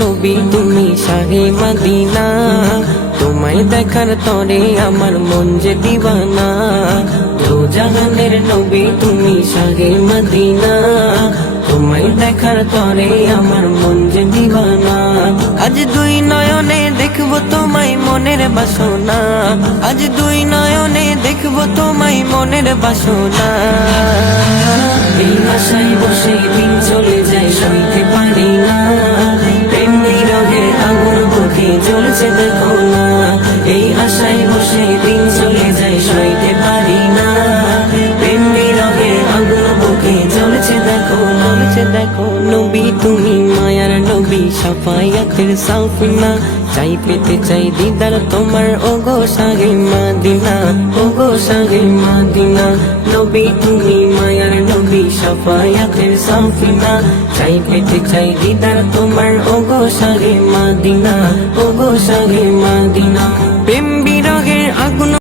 নবী তুমি শাহে মদিনা, তোমায় দেখার তরে আমার মন যে দিওয়ানা। দো জাহানের নবী তুমি শাহে মদিনা, তোমায় দেখার তরে আমার মন যে দিওয়ানা। আজ দুই নয়নে দেখবো তোমায় মনের বাসনা, আজ দুই নয়নে দেখবো তোমায় মনের বাসনা। এই আশায় বসে দিন চলে যায় সইতে পারি না, প্রেম বিরহের আগুন বুকে জ্বলছে দেখো না। এই আশায় বসে দিন চলে যায় সইতে পারি না, প্রেম বিরহের আগুন বুকে জ্বলছে দেখো না। দেখো নবী তুমি মায়ার নবী শাফায়াতের সাফিনা, চাই পেতে চাই দিদার তোমার ওগো শাহে মদিনা, ওগো শাহে মদিনা। নবী তুমি মায়ার নবী শাফায়াতের সাফিনা, চাই পেতে চাই দিদার তোমার ওগো শাহে মদিনা, ওগো শাহে মদিনা। প্রেম বিরহের আগুন